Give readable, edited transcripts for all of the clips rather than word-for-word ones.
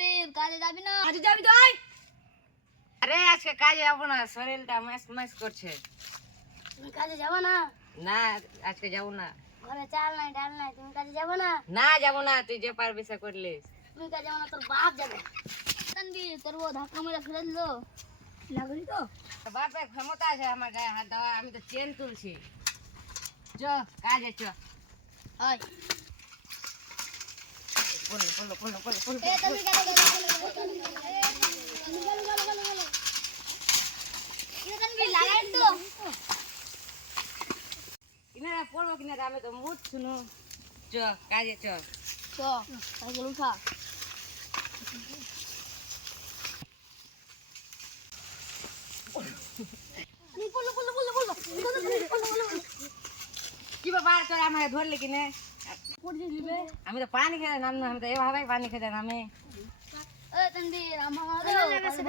তানবীর কাজে যাবি না? আজ যাবি তুই? আরে আজকে কাজে যাবো না, শরীরটা ম্যাচ ম্যাচ করছে। তুমি কাজে যাবো না? না আজকে যাবো না। ঘরে চাল নাই ডাল নাই, তুমি কাজে যাবো না? না যাবো না, তুই যে পারবি সে করলিস। তুমি কাজে যাবো না, তোর বাপ যাবে। তানবীর তোর বউ ধাক্কা মেরে ফেলে দিল, লাগলি তো? বাপের ক্ষমতা আছে আমার গায়ে হাত দেওয়া, আমি তো চেন তুলছি। চ কাজে চ। হয় বলো বলো বলো বলো বলো। এ তানবীর কাজে গেল, তানবীর লাগাই তো। কিনারা পড়বো কিনারা, আমি তো মুখ শুনো। চ কাজে চ। চ সাইকেল উঠা। কি বাবা তোর আমাকে ধরলি কিনে? আমি তো পানি খেতে নাম না, আমি তো এভাবে পানি খেতে নামে। এ তানবীর আমারও কাজে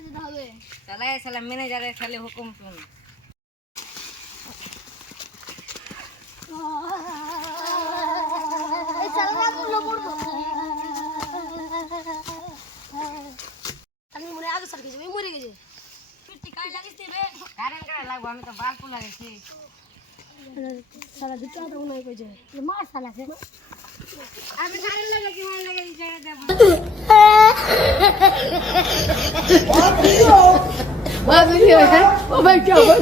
যেতে হবে। তাহলে সালা ম্যানেজারের খালি হুকুম শুন। এই চালনা মুলো পড়বো। আমি মনে আগে সর গেছে, মরে গেছে। পিটি কাই লাগিস নি রে? কারেন্ট কারে লাগবো, আমি তো বাল্ব লাগাইছি। সারা দুটো তো মনে কইছে। মার শালাকে। আমি কারেন্ট লাগে কি হয় লাগে এই জায়গা দেব। বাবা কি হয়? ও ভাই কি হবে?